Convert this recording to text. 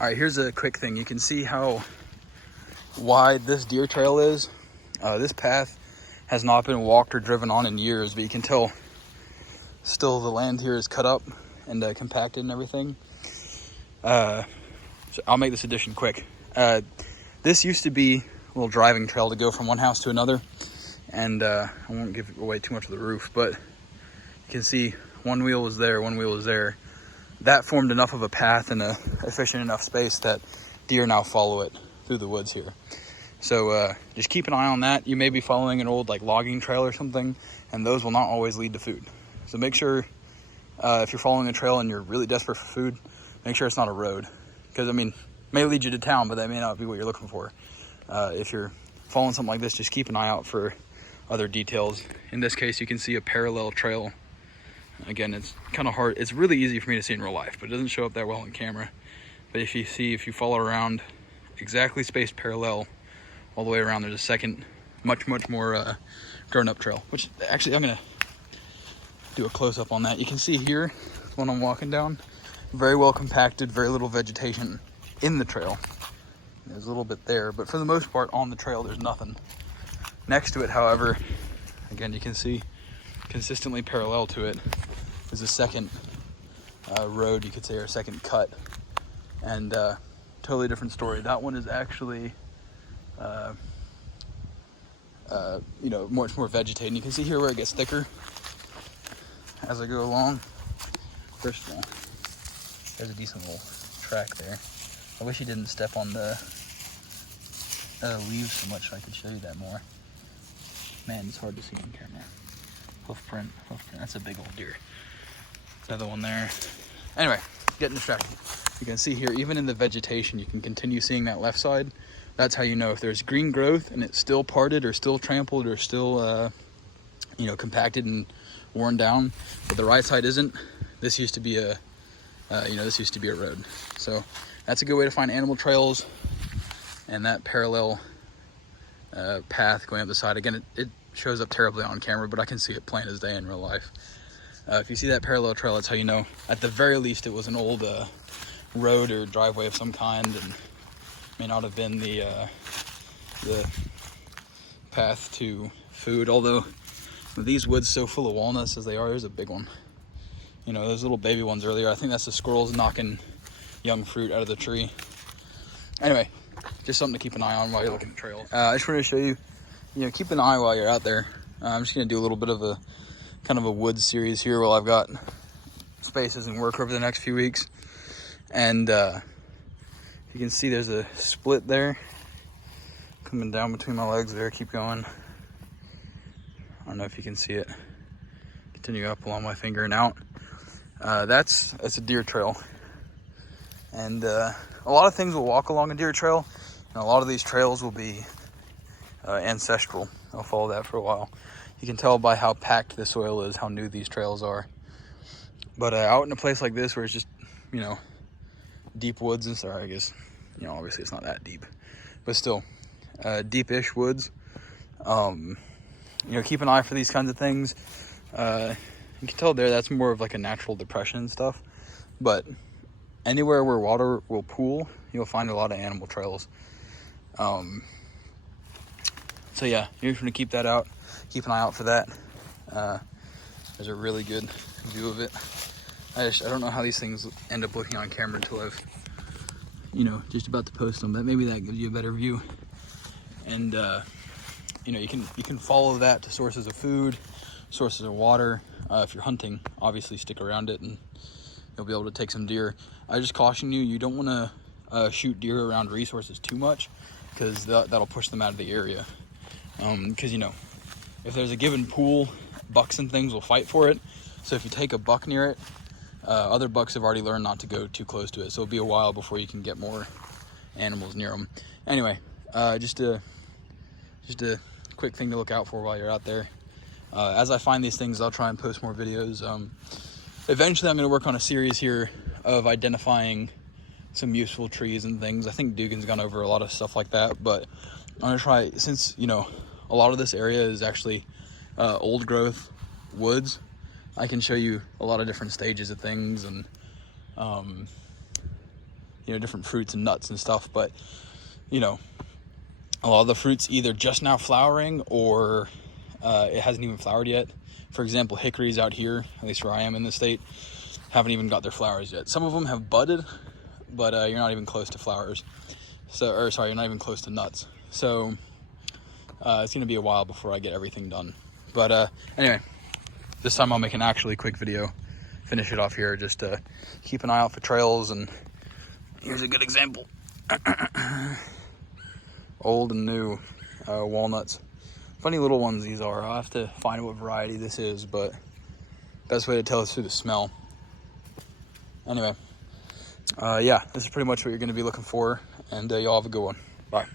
All right, here's a quick thing. You can see how wide this deer trail is. This path has not been walked or driven on in years, but you can tell still the land here is cut up and compacted and everything. So I'll make this addition quick. This used to be a little driving trail to go from one house to another, and I won't give away too much of the roof, but you can see one wheel was there, one wheel was there. That formed enough of a path and a efficient enough space that deer now follow it through the woods here. So just keep an eye on that. You may be following an old like logging trail or something, and those will not always lead to food. So make sure if you're following a trail and you're really desperate for food, make sure it's not a road, because I mean, it may lead you to town, but that may not be what you're looking for. If you're following something like this, just keep an eye out for other details. In this case, you can see a parallel trail. Again, it's kind of hard. It's really easy for me to see in real life, but it doesn't show up that well on camera. But if you follow around exactly spaced parallel all the way around, there's a second, much more grown up trail, which actually I'm gonna do a close up on that. You can see here when I'm walking down, very well compacted, very little vegetation in the trail. There's a little bit there, but for the most part on the trail, there's nothing. Next to it, however, again, you can see consistently parallel to it is a second road, you could say, or a second cut, and totally different story. That one is actually much more vegetated. You can see here where it gets thicker as I go along. First of all, there's a decent little track there. I wish he didn't step on the leaves so much so I could show you that more. Man, it's hard to see on camera. Hoof print. That's a big old deer. Another one there. Anyway, getting distracted. You can see here, even in the vegetation, you can continue seeing that left side. That's how you know if there's green growth and it's still parted or still trampled or still, compacted and worn down, but the right side isn't. This used to be a road. So that's a good way to find animal trails, and that parallel path going up the side. Again, it shows up terribly on camera, but I can see it plain as day in real life. If you see that parallel trail, that's how you know, at the very least, it was an old road or driveway of some kind, and may not have been the path to food. Although with these woods so full of walnuts as they are, there's a big one. You know, those little baby ones earlier, I think that's the squirrels knocking young fruit out of the tree. Anyway, just something to keep an eye on while you're looking at trails. I just wanted to show you, keep an eye while you're out there. I'm just gonna do a little bit of a kind of a woods series here while I've got spaces and work over the next few weeks. And you can see there's a split there coming down between my legs there. Keep going. I don't know if you can see it. Continue up along my finger and out. That's a deer trail. And a lot of things will walk along a deer trail, and a lot of these trails will be ancestral. I'll follow that for a while. You can tell by how packed the soil is how new these trails are. But out in a place like this where it's just, deep woods and stuff, I guess, obviously it's not that deep, but still, deep-ish woods. Keep an eye for these kinds of things. You can tell there that's more of like a natural depression and stuff, but anywhere where water will pool, you'll find a lot of animal trails. So yeah, you're just gonna keep that out. Keep an eye out for that. There's a really good view of it. I don't know how these things end up looking on camera until I've, just about to post them, but maybe that gives you a better view. And you can follow that to sources of food, sources of water. If you're hunting, obviously stick around it and you'll be able to take some deer. I just caution you, you don't want to shoot deer around resources too much, because that'll push them out of the area. Because if there's a given pool, bucks and things will fight for it. So if you take a buck near it, other bucks have already learned not to go too close to it. So it'll be a while before you can get more animals near them. Anyway, just a quick thing to look out for while you're out there. As I find these things, I'll try and post more videos. Eventually I'm going to work on a series here of identifying some useful trees and things. I think Dugan's gone over a lot of stuff like that, but I'm going to try, since, a lot of this area is actually old growth woods, I can show you a lot of different stages of things, and you know, different fruits and nuts and stuff. But, you know, a lot of the fruit's either just now flowering or it hasn't even flowered yet. For example, hickories out here, at least where I am in the state, haven't even got their flowers yet. Some of them have budded, but you're not even close to flowers. So, or sorry, you're not even close to nuts. So it's gonna be a while before I get everything done. But anyway, this time I'll make an actually quick video, finish it off here, just to keep an eye out for trails. And here's a good example. Old and new walnuts. Funny little ones these are. I'll have to find what variety this is, but best way to tell is through the smell. Anyway, yeah, this is pretty much what you're going to be looking for, and y'all have a good one. Bye.